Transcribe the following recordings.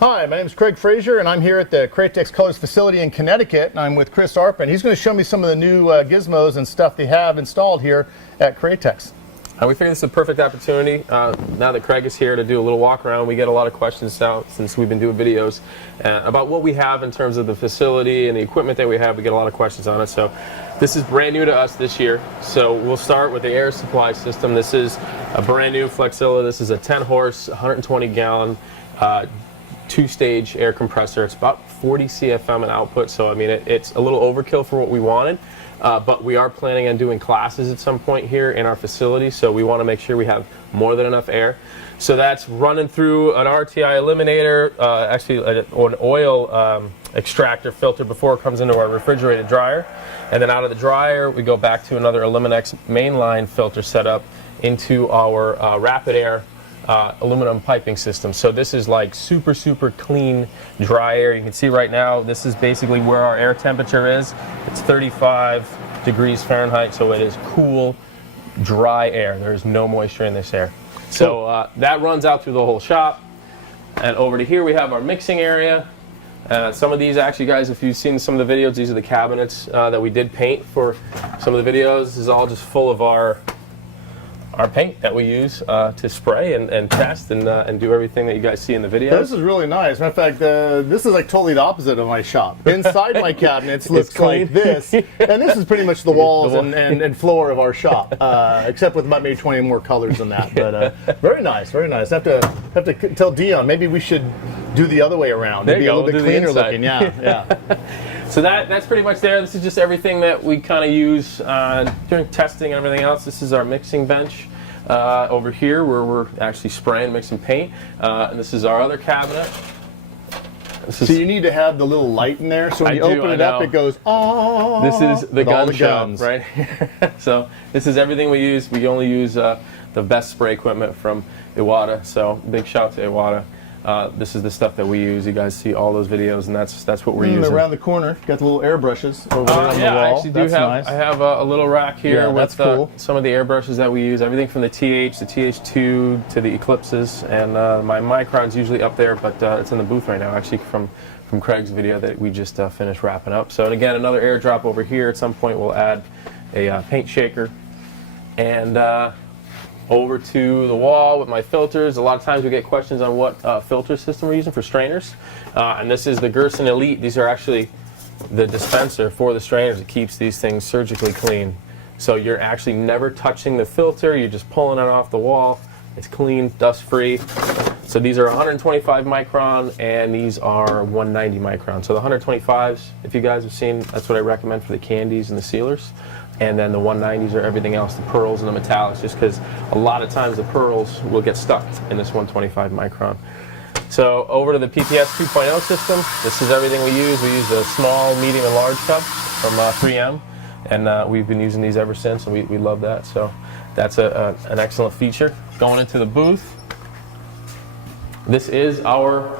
Hi, my name is Craig Frazier, and I'm here at the Kratex Colors facility in Connecticut, and I'm with Chris Arpin. He's going to show me some of the new gizmos and stuff they have installed here at Kratex. We figured this is a perfect opportunity, now that Craig is here, to do a little walk around. We get a lot of questions now since we've been doing videos about what we have in terms of the facility and the equipment that we have. We get a lot of questions on it. So this is brand new to us this year. So we'll start with the air supply system. This is a brand new Flexilla. This is a 10 horse, 120 gallon, two-stage air compressor. It's about 40 CFM in output, so I mean it's a little overkill for what we wanted, but we are planning on doing classes at some point here in our facility, so we want to make sure we have more than enough air. So that's running through an RTI eliminator, actually an oil extractor filter before it comes into our refrigerated dryer, and then out of the dryer we go back to another Eliminix mainline filter setup into our rapid air aluminum piping system. So this is like super clean dry air. You can see right now this is basically where our air temperature is. It's 35 degrees Fahrenheit, so it is cool dry air. There's no moisture in this air. So that runs out through the whole shop, and over to here we have our mixing area. Some of these, actually guys, if you've seen some of the videos, these are the cabinets that we did paint for some of the videos. This is all just full of our paint that we use to spray and test and do everything that you guys see in the video. This is really nice. Matter of fact, this is like totally the opposite of my shop. Inside my cabinets looks like this, and this is pretty much the walls and floor of our shop, except with maybe 20 more colors than that. But very nice, very nice. I have to tell Dion, maybe we should do the other way around. There you be go. a little bit cleaner looking. Yeah, yeah. So that's pretty much there. This is just everything that we kind of use during testing and everything else. This is our mixing bench over here where we're actually spraying, mixing paint. And this is our other cabinet. So you need to have the little light in there, so when you open it up, it goes, oh. This is the gun shop, guns. right? So this is everything we use. We only use the best spray equipment from Iwata. So big shout to Iwata. This is the stuff that we use. You guys see all those videos, and that's what we're using. Around the corner, got the little airbrushes over there on the wall. I actually do have. Nice. I have a little rack here with cool. Some of the airbrushes that we use. Everything from the TH, the TH2 to the Eclipses, and my Micron's usually up there, but it's in the booth right now, actually from Craig's video that we just finished wrapping up. So, and again, another airdrop over here. At some point, we'll add a paint shaker, and over to the wall with my filters. A lot of times we get questions on what filter system we're using for strainers. And this is the Gerson Elite. These are actually the dispenser for the strainers. It keeps these things surgically clean. So you're actually never touching the filter. You're just pulling it off the wall. It's clean, dust-free. So these are 125 micron, and these are 190 micron. So the 125s, if you guys have seen, that's what I recommend for the candies and the sealers. And then the 190s are everything else, the pearls and the metallics, just because a lot of times the pearls will get stuck in this 125 micron. So over to the PPS 2.0 system, this is everything we use. We use the small, medium, and large cups from 3M, and we've been using these ever since, and we love that. So that's an excellent feature. Going into the booth, this is our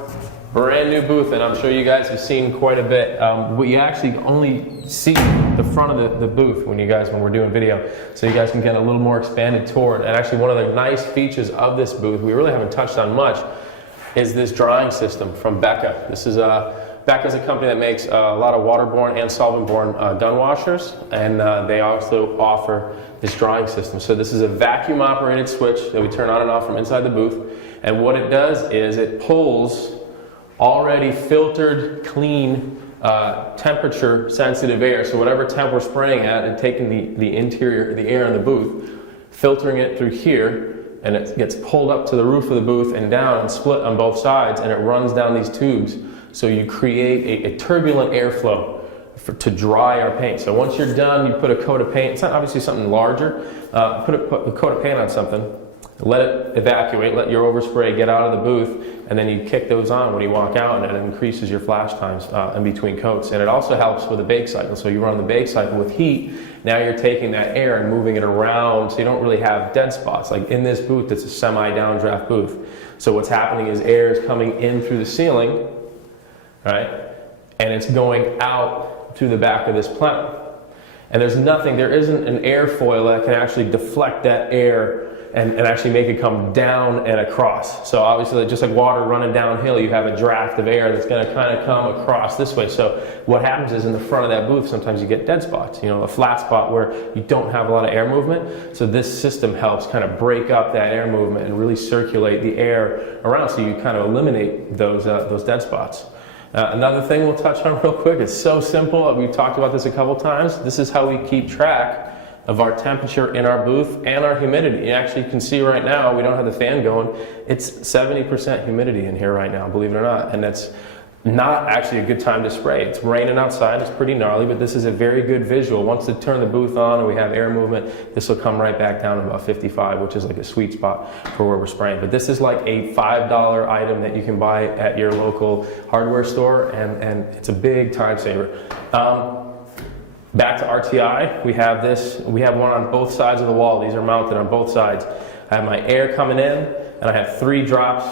brand new booth, and I'm sure you guys have seen quite a bit. We actually only see the front of the booth when we're doing video, so you guys can get a little more expanded tour. And actually, one of the nice features of this booth we really haven't touched on much is this drying system from Becca. This is Becca's a company that makes a lot of waterborne and solvent-borne gun washers, and they also offer this drying system. So this is a vacuum-operated switch that we turn on and off from inside the booth, and what it does is it pulls already filtered, clean, temperature sensitive air. So whatever temp we're spraying at and taking the interior, the air in the booth, filtering it through here, and it gets pulled up to the roof of the booth and down and split on both sides, and it runs down these tubes. So you create a turbulent airflow to dry our paint. So once you're done, you put a coat of paint. It's not obviously something larger. Put a coat of paint on something, let it evacuate, let your overspray get out of the booth, and then you kick those on when you walk out, and it increases your flash times in between coats. And it also helps with the bake cycle. So you run the bake cycle with heat, now you're taking that air and moving it around, so you don't really have dead spots. Like in this booth, it's a semi-downdraft booth. So what's happening is air is coming in through the ceiling, right, and it's going out through the back of this plenum. And there isn't an airfoil that can actually deflect that air and actually make it come down and across. So obviously, just like water running downhill, you have a draft of air that's going to kind of come across this way. So what happens is in the front of that booth, sometimes you get dead spots, you know, a flat spot where you don't have a lot of air movement. So this system helps kind of break up that air movement and really circulate the air around, so you kind of eliminate those dead spots. Another thing we'll touch on real quick, it's so simple, we've talked about this a couple times. This is how we keep track of our temperature in our booth and our humidity. You actually can see right now, we don't have the fan going, it's 70% humidity in here right now, believe it or not, and that's not actually a good time to spray. It's raining outside, it's pretty gnarly, but this is a very good visual. Once they turn the booth on and we have air movement, this will come right back down to about 55, which is like a sweet spot for where we're spraying. But this is like a $5 item that you can buy at your local hardware store, and it's a big time saver. Back to RTI, we have this, we have one on both sides of the wall. These are mounted on both sides. I have my air coming in, and I have 3 drops.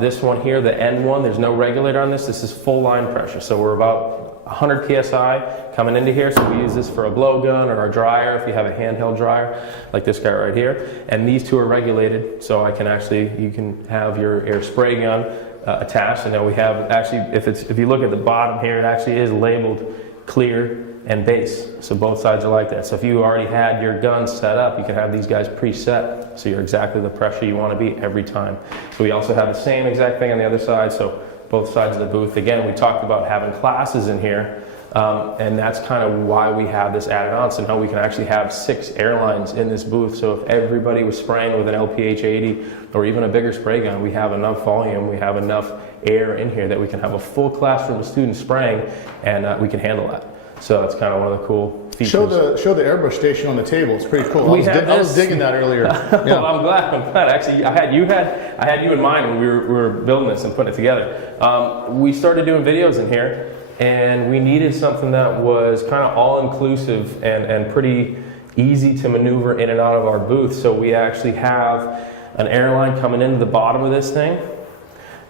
This one here, the end one, there's no regulator on this. This is full line pressure. So we're about 100 PSI coming into here. So we use this for a blowgun or a dryer if you have a handheld dryer, like this guy right here. And these 2 are regulated, so I can actually, you can have your air spray gun attached. And then we have, actually, if you look at the bottom here, it actually is labeled clear and base. So both sides are like that. So if you already had your gun set up, you can have these guys preset, so you're exactly the pressure you want to be every time. So we also have the same exact thing on the other side, so both sides of the booth. Again, we talked about having classes in here, and that's kind of why we have this added on. So now we can actually have 6 airlines in this booth. So if everybody was spraying with an LPH 80 or even a bigger spray gun, we have enough volume, we have enough air in here that we can have a full classroom of students spraying, and we can handle that. So that's kind of one of the cool features. Show the airbrush station on the table. It's pretty cool. I was digging that earlier. Yeah. Well, I'm glad. Actually, I had you in mind when we were building this and putting it together. We started doing videos in here, and we needed something that was kind of all-inclusive and pretty easy to maneuver in and out of our booth. So we actually have an airline coming into the bottom of this thing,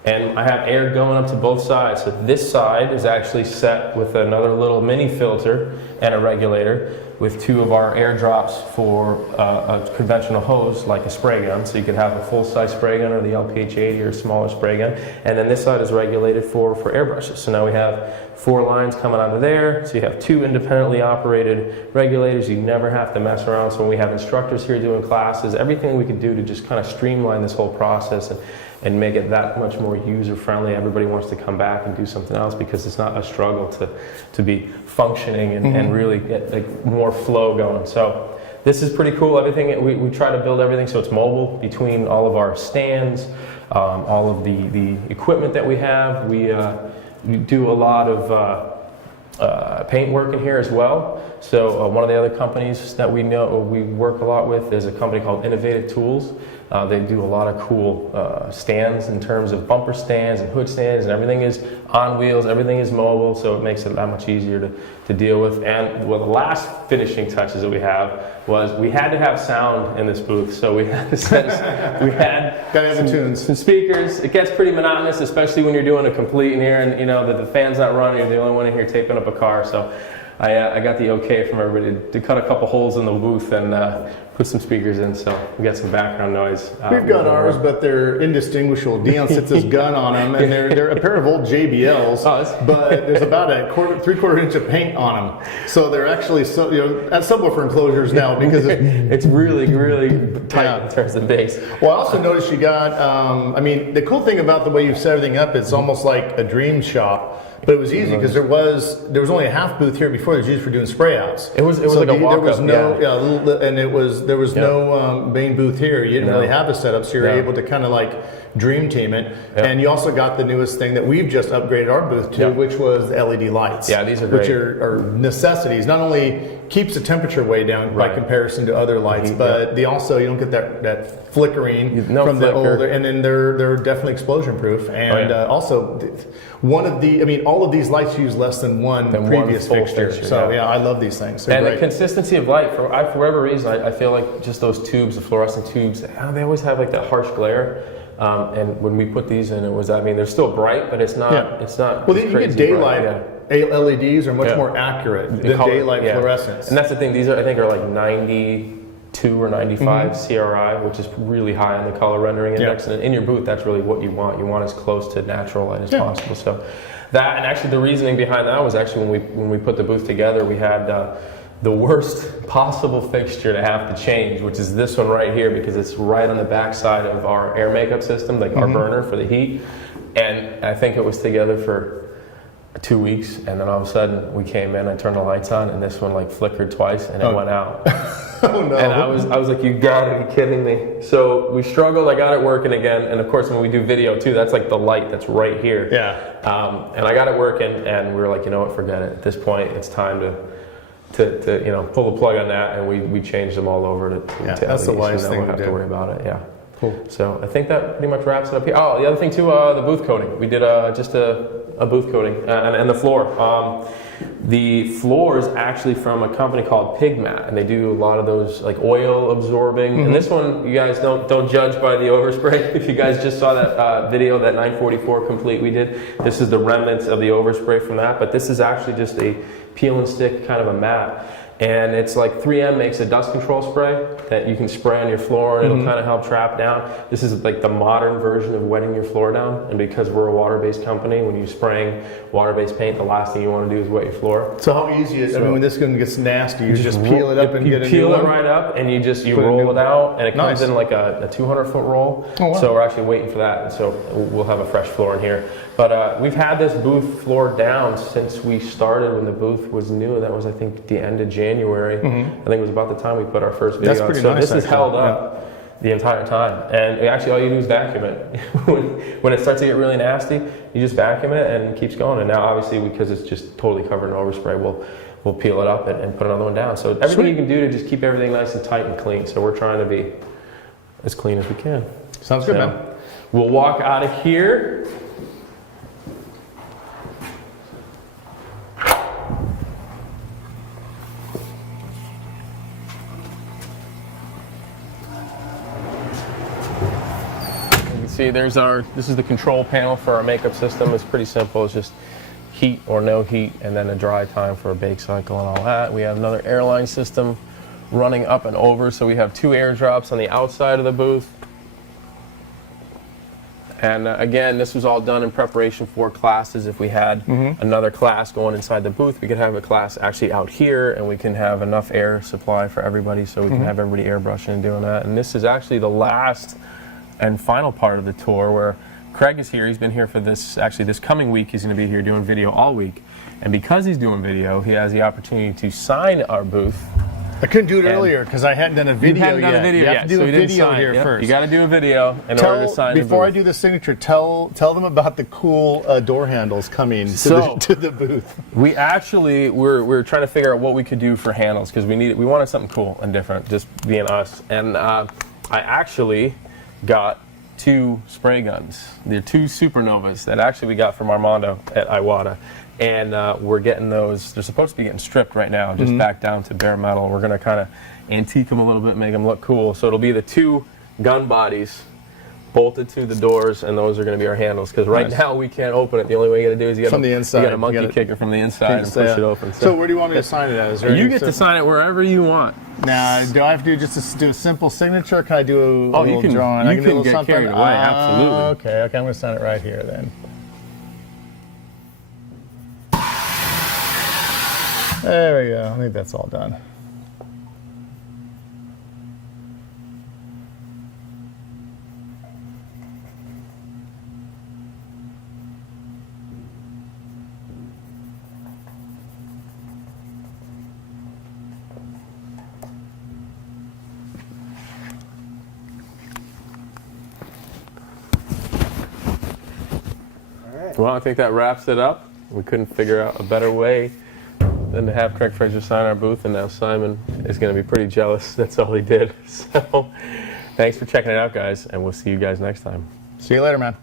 and I have air going up to both sides. So this side is actually set with another little mini filter and a regulator with 2 of our air drops for a conventional hose, like a spray gun. So you could have a full-size spray gun or the LPH 80 or a smaller spray gun. And then this side is regulated for airbrushes. So now we have 4 lines coming out of there. So you have 2 independently operated regulators. You never have to mess around. So when we have instructors here doing classes, everything we can do to just kind of streamline this whole process and make it that much more user-friendly. Everybody wants to come back and do something else because it's not a struggle to be functioning and really get like more flow going. So this is pretty cool. Everything we try to build everything so it's mobile between all of our stands, all of the equipment that we have. We do a lot of paint work in here as well. So one of the other companies that we work a lot with is a company called Innovative Tools. They do a lot of cool stands in terms of bumper stands and hood stands, and everything is on wheels, everything is mobile, so it makes it that much easier to deal with. And well, the last finishing touches that we have was we had to have sound in this booth, so we had to some speakers. It gets pretty monotonous, especially when you're doing a complete in here and you know that the fan's not running, you're the only one in here taping up a car. So I got the okay from everybody to cut a couple holes in the booth and put some speakers in, so we got some background noise. We've got ours, but they're indistinguishable. Dion sits his gun on them, and they're a pair of old JBLs, but there's about a 3/4 inch of paint on them. So they're actually at subwoofer enclosures now because it's really, really tight in terms of bass. Well, I also noticed you got, the cool thing about the way you've set everything up, it's almost like a dream shop. But it was easy because there was only a half booth here before that was used for doing spray outs. It was like a walk-up. There was no main booth here. You didn't really have a setup, so you were able to kind of like dream team it. Yep. And you also got the newest thing that we've just upgraded our booth to, which was the LED lights. Yeah, these are great. Which are necessities. Not only keeps the temperature way down by comparison to other lights, but they also, you don't get that flickering from the older, and then they're definitely explosion proof. And also, all of these lights use less than one previous fixture. So I love these things. They're great. The consistency of light, for whatever reason, I feel like just those tubes, the fluorescent tubes, they always have like that harsh glare. And when we put these in, they're still bright, but it's not. It's not. Well, you get daylight. LEDs are much more accurate than daylight fluorescence. And that's the thing. These are like 90 92 or 95 CRI, which is really high on the color rendering index. And in your booth, that's really what you want. You want as close to natural light as possible. So that, and actually the reasoning behind that was actually when we put the booth together, we had the worst possible fixture to have to change, which is this one right here, because it's right on the back side of our air makeup system, like our burner for the heat. And I think it was together for 2 weeks, and then all of a sudden we came in, I turned the lights on, and this one like flickered twice and it went out. Oh no. And I was like, you gotta be kidding me. So we struggled, I got it working again, and of course when we do video too, that's like the light that's right here. Yeah. And I got it working, and we were like, you know what, forget it. At this point, it's time to you know, pull the plug on that, and we changed them all over to that's LED, the wise so thing we don't have to to do. worry about it. Yeah. Cool. So I think that pretty much wraps it up here. Oh, the other thing too, the booth coating. We did just a booth coating, and the floor. The floor is actually from a company called Pigmat, and they do a lot of those like oil absorbing. And this one, you guys don't judge by the overspray. If you guys just saw that video, that 944 complete we did, this is the remnants of the overspray from that. But this is actually just a peel and stick kind of a mat. And it's like 3M makes a dust control spray that you can spray on your floor, and it'll kind of help trap down. This is like the modern version of wetting your floor down. And because we're a water-based company, when you're spraying water-based paint, the last thing you want to do is wet your floor. So how easy is it? I mean, when this one gets nasty, you just peel it up and get a new peel one? it right up, and you roll it out, and it comes Nice. in like a 200-foot roll. Oh, wow. So we're actually waiting for that, and so we'll have a fresh floor in here. But we've had this booth floor down since we started when the booth was new. That was, I think, the end of January. I think it was about the time we put our first video That's on. pretty So nice, this has actually. held up the entire time. And actually, all you do is vacuum it. When it starts to get really nasty, you just vacuum it and it keeps going. And now, obviously, because it's just totally covered in overspray, we'll peel it up and put another one down. So everything you can do to just keep everything nice and tight and clean. So we're trying to be as clean as we can. Sounds good, So man. we'll walk out of here. See, this is the control panel for our makeup system. It's pretty simple. It's just heat or no heat, and then a dry time for a bake cycle and all that. We have another airline system running up and over, so we have 2 air drops on the outside of the booth. And again, this was all done in preparation for classes. If we had another class going inside the booth, we could have a class actually out here, and we can have enough air supply for everybody, so we can have everybody airbrushing and doing that. And this is actually the last and final part of the tour, where Craig is here. He's been here for this coming week. He's going to be here doing video all week. And because he's doing video, he has the opportunity to sign our booth. I couldn't do it earlier because I hadn't done a video You hadn't done a video You yet, have to do so a you didn't video sign. here Yep. first. You got to do a video in order to sign Before the I booth. do the signature, tell them about the cool door handles coming to the booth. We're trying to figure out what we could do for handles, because we wanted something cool and different, just being us. And I actually got 2 spray guns. They're 2 Supernovas that actually we got from Armando at Iwata. And we're getting those. They're supposed to be getting stripped right now, just back down to bare metal. We're going to kind of antique them a little bit, make them look cool. So it'll be the 2 gun bodies bolted to the doors, and those are going to be our handles. Because right now we can't open it. The only way you got to do is you got the inside. You got a monkey kicker from the inside and push it open. So where do you want me to sign it at? Is there You any get to sign it wherever you want. Now, do I have to do a simple signature? Or can I do a little you can, drawing? You I can do a can little get something? carried away, absolutely. Okay, I'm going to sign it right here then. There we go. I think that's all done. Well, I think that wraps it up. We couldn't figure out a better way than to have Craig Fraser sign our booth, and now Simon is going to be pretty jealous. That's all he did. So thanks for checking it out, guys, and we'll see you guys next time. See you later, man.